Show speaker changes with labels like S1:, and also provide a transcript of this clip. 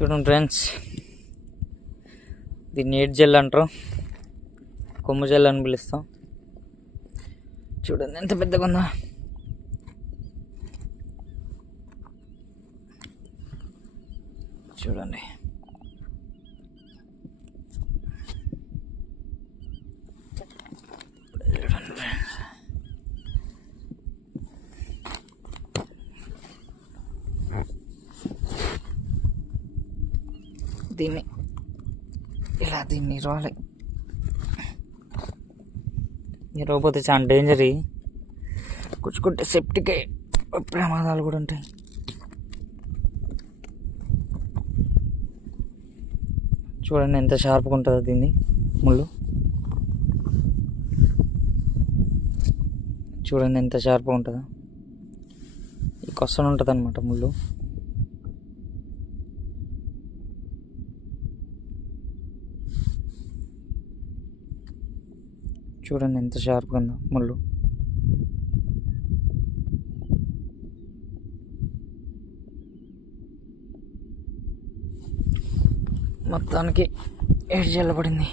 S1: చూడండి ఫ్రెండ్స్. దీన్ని ఏడ్ జెల్ అంటారు. కొమ్ము జెల్ అని పిలుస్తాం. చూడండి ఎంత పెద్దగా ఉందో. చూడండి చూడండి friends. దీన్ని. ఇలా దీన్ని ఇరవాలి ఇరవపోతే చాలా డేంజర్. కూర్చుకుంటే కుచ్చుకుంటే ప్రమాదాలు కూడా ఉంటాయి. చూడండి ఎంత షార్ప్గా ఉంటుందో దీన్ని ముళ్ళు. చూడండి ఎంత షార్ప్గా ఉంటుందో. ఈ కొసన ఉంటుంది అనమాట ముళ్ళు. చూడండి ఎంత షార్ప్గా ఉందో ముళ్ళు. మొత్తానికి ఏడు జల్లబడింది.